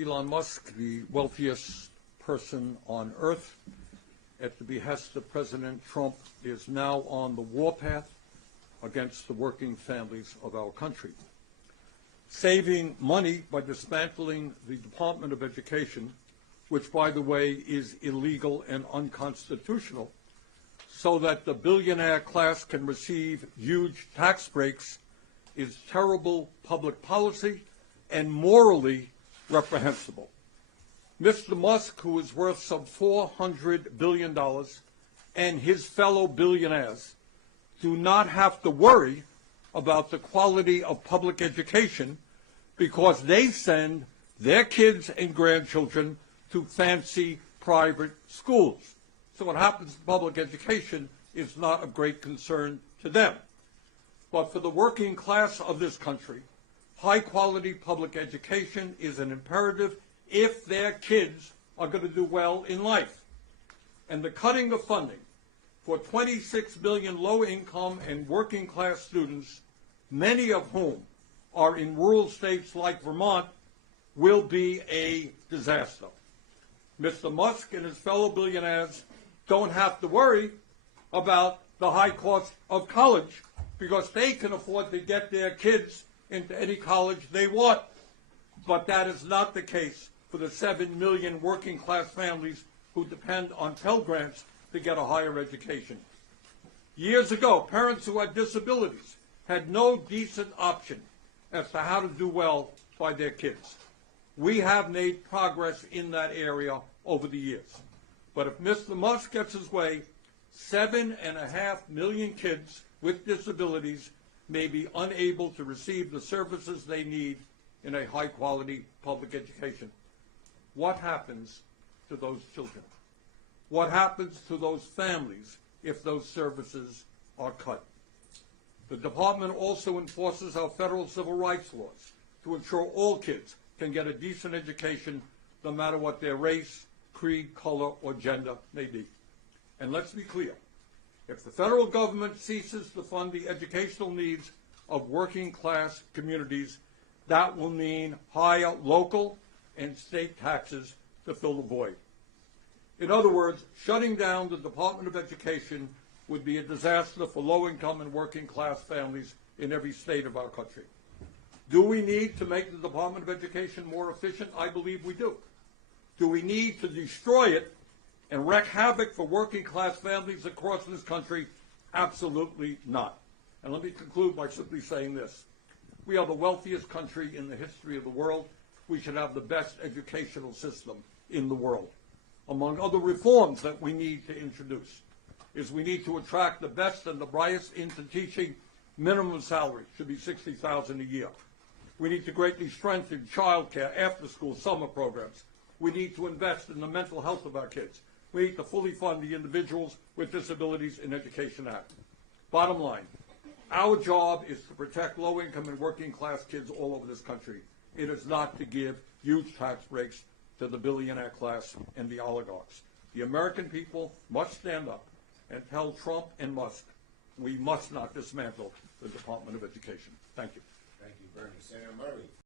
Elon Musk, the wealthiest person on earth, at the behest of President Trump, is now on the warpath against the working families of our country. Saving money by dismantling the Department of Education, which, by the way, is illegal and unconstitutional, so that the billionaire class can receive huge tax breaks, is terrible public policy and morally reprehensible. Mr. Musk, who is worth some $400 billion, and his fellow billionaires do not have to worry about the quality of public education because they send their kids and grandchildren to fancy private schools. So what happens to public education is not of great concern to them. But for the working class of this country, high-quality public education is an imperative if their kids are going to do well in life. And the cutting of funding for 26 million low-income and working-class students, many of whom are in rural states like Vermont, will be a disaster. Mr. Musk and his fellow billionaires don't have to worry about the high cost of college because they can afford to get their kids into any college they want. But that is not the case for the 7 million working class families who depend on Pell Grants to get a higher education. Years ago, parents who had disabilities had no decent option as to how to do well by their kids. We have made progress in that area over the years. But if Mr. Musk gets his way, 7.5 million kids with disabilities may be unable to receive the services they need in a high-quality public education. What happens to those children? What happens to those families if those services are cut? The department also enforces our federal civil rights laws to ensure all kids can get a decent education no matter what their race, creed, color, or gender may be. And let's be clear, if the federal government ceases to fund the educational needs of working class communities, that will mean higher local and state taxes to fill the void. In other words, shutting down the Department of Education would be a disaster for low-income and working-class families in every state of our country. Do we need to make the Department of Education more efficient? I believe we do. Do we need to destroy it and wreak havoc for working-class families across this country? Absolutely not. And let me conclude by simply saying this. We are the wealthiest country in the history of the world. We should have the best educational system in the world. Among other reforms that we need to introduce is we need to attract the best and the brightest into teaching. Minimum salary should be $60,000 a year. We need to greatly strengthen child care, after-school, summer programs. We need to invest in the mental health of our kids. We need to fully fund the Individuals with Disabilities in Education Act. Bottom line, our job is to protect low-income and working-class kids all over this country. It is not to give huge tax breaks to the billionaire class and the oligarchs. The American people must stand up and tell Trump and Musk, we must not dismantle the Department of Education. Thank you. Thank you, Bernie. Senator Murray.